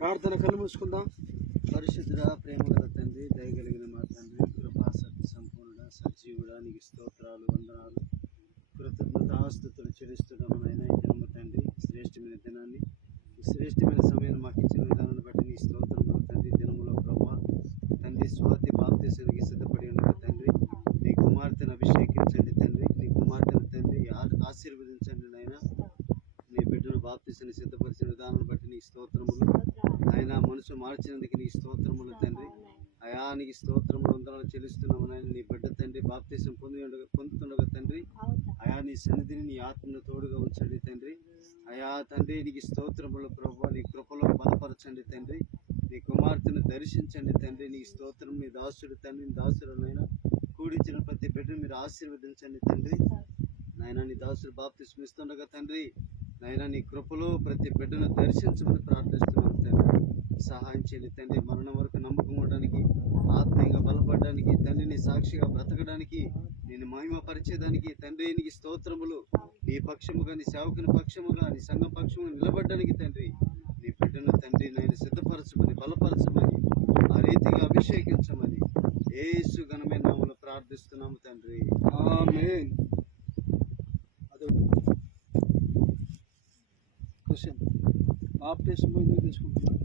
ప్రార్థన కళ్ళు మూసుకుందాం. పరిశుద్ధుడ, ప్రేమ గల తండ్రి, దయగలిగిన మా తండ్రి, కృపా సత్య సంపూర్ణ సజీవుడా, నీకు స్తోత్రాలు, వందనాలు, కృతజ్ఞతాస్తుతులు చెల్లిస్తున్నాము నాయన. ఈ దినము తండ్రి, శ్రేష్టమైన దినాన్ని, ఈ శ్రేష్టమైన సమయాన్ని మాకు ఇచ్చిన విధానాన్ని బట్టి నీ స్తోత్రములు తండ్రి. దినములో ప్రభా తండ్రి, స్వాతి బాప్తిసానికి సిద్ధపడి ఉండగా తండ్రి, నీ కుమార్తెను అభిషేకించండి తండ్రి, నీ కుమార్తెను తండ్రి ఆశీర్వదించండి నాయన. నీ బిడ్డను బాప్తిసాన్ని సిద్ధపరిచిన విధానం బట్టి నీ స్తోత్రములు ఆయన. మనసు మార్చినందుకు నీ స్తోత్రములు తండ్రి. అయా నీకు స్తోత్రములు, వందనాలు చెల్లిస్తున్నాము నాయన. నీ బిడ్డ తండ్రి బాప్తిసం పొందుతుండగా తండ్రి, అయా నీ సన్నిధిని నీ ఆత్మను తోడుగా ఉంచండి తండ్రి. అయా తండ్రి నీకు స్తోత్రములు ప్రభు, నీ కృపలో బలపరచండి తండ్రి. నీ కుమార్తెను దర్శించండి తండ్రి. నీ స్తోత్రం, నీ దాసుడు తండ్రి, నీ దాసుడునైనా కూడిచిన ప్రతి బిడ్డను మీరు ఆశీర్వదించండి తండ్రి. నాయన నీ దాసుడు బాప్తిసం ఇస్తుండగా తండ్రి, నాయన నీ కృపలో ప్రతి బిడ్డను దర్శించమని ప్రార్థిస్తున్నాను తండ్రి. సహాయం చేయండి తండ్రి. మరణం వరకు నమ్మకం ఉండడానికి, ఆత్మీయంగా బలపడడానికి తండ్రి, నీ సాక్షిగా బ్రతకడానికి, నేను మహిమపరిచేదానికి తండ్రి నీకు స్తోత్రములు. నీ పక్షముగా, నీ సేవకుని పక్షముగా, నీ సంఘం పక్షముగా నిలబడడానికి తండ్రి, నీ బిడ్డను తండ్రి నేను సిద్ధపరచమని, బలపరచమని, ఆ రీతిగా అభిషేకించమని యేసు ఘనమైన నామములో ప్రార్థిస్తున్నాము తండ్రి. ఆమేన్. అదే క్వశ్చన్, బాప్టిజం ఎందుకు తీసుకుంటున్నాను?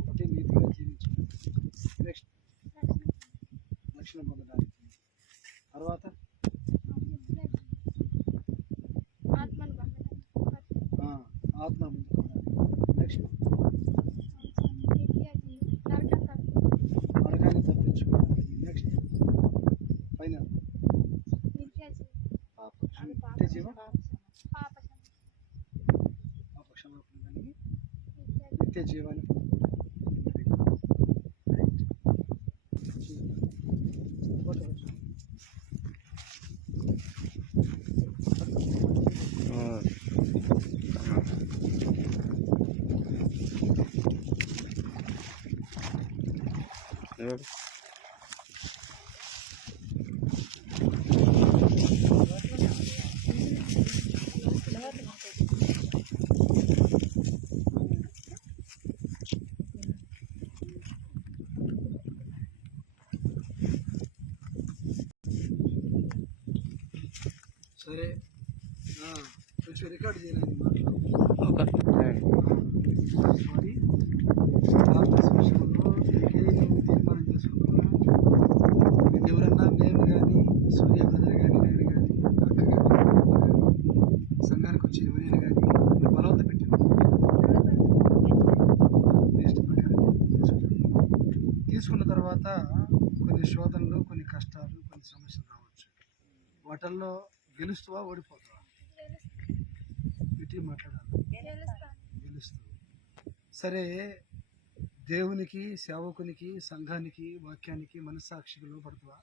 ఒకటి, నీతిగా జీవించడం. నెక్స్ట్, రక్షణ పొందడానికి. తర్వాత ఆత్మ ముందుకు. నెక్స్ట్, నరకాన్ని తప్పించుకోవడానికి. నెక్స్ట్, ఫైనల్ నిత్య జీవం, పాప క్షమాపణ కలిగి నిత్య జీవాన్ని సరే. కొంచెం రికార్డ్ చేయాలి. సారీ, విషయంలో తీర్మానం చేసుకున్నాను. ఎవరన్నా మేము కానీ, సూర్య బ్రదర్ కానీ, నేను కానీ, అక్క కానీ, సంఘానికి వచ్చి నేను కానీ బలవంత పెట్టాను. నెక్స్ట్ ప్రకారం తీసుకున్న తర్వాత కొన్ని శోధనలు, కొన్ని కష్టాలు, కొన్ని సమస్యలు రావచ్చు. వాటిల్లో గెలుస్తావా, ఓడిపోతావా? గట్టిగా మాట్లాడాలి. గెలుస్తావు. సరే, దేవునికి, సేవకునికి, సంఘానికి, వాక్యానికి, మనస్సాక్షికి లోపడతావా?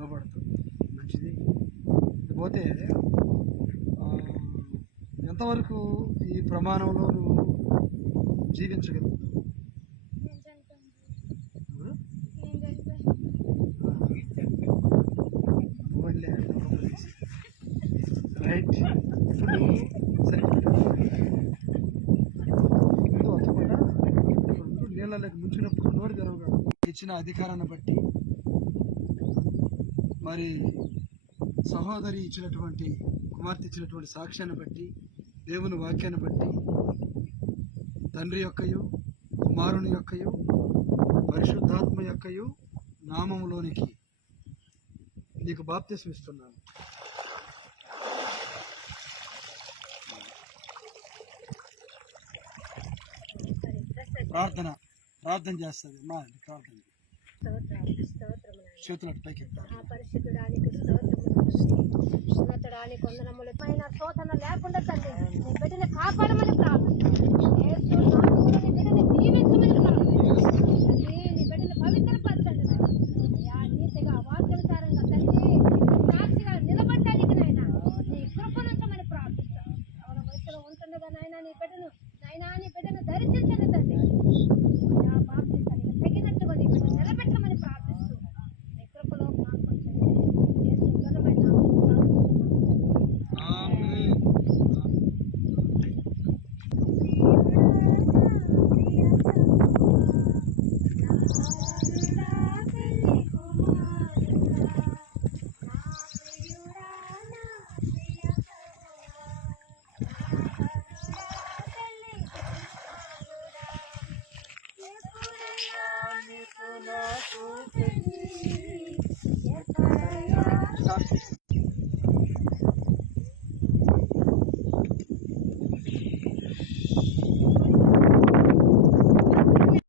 లోపడతావు. మంచిది. పోతే ఎంతవరకు ఈ ప్రమాణంలో నువ్వు జీవించగలుగుతావు? రైట్. ఇప్పుడు సరే, వచ్చకుండా నీళ్ళకి ముంచినప్పుడు నోరు తెరవగా ఇచ్చిన అధికారాన్ని బట్టి, మరి సహోదరి ఇచ్చినటువంటి, కుమార్తె ఇచ్చినటువంటి సాక్ష్యాన్ని బట్టి, దేవుని వాక్యాన్ని బట్టి, తండ్రి యొక్కయు, కుమారుని యొక్కయు, పరిశుద్ధాత్మ యొక్కయు నామములోనికి నీకు బాప్తిసం ఇస్తున్నాను. ప్రార్థన చేస్తుంది మా ప్రార్థన. చేతులు పైకి పరిశుద్ధుడానికి వందనములు పైన శోధన లేకుండా తండ్రి నీ బిడ్డని కాపాడమని ప్రార్థన.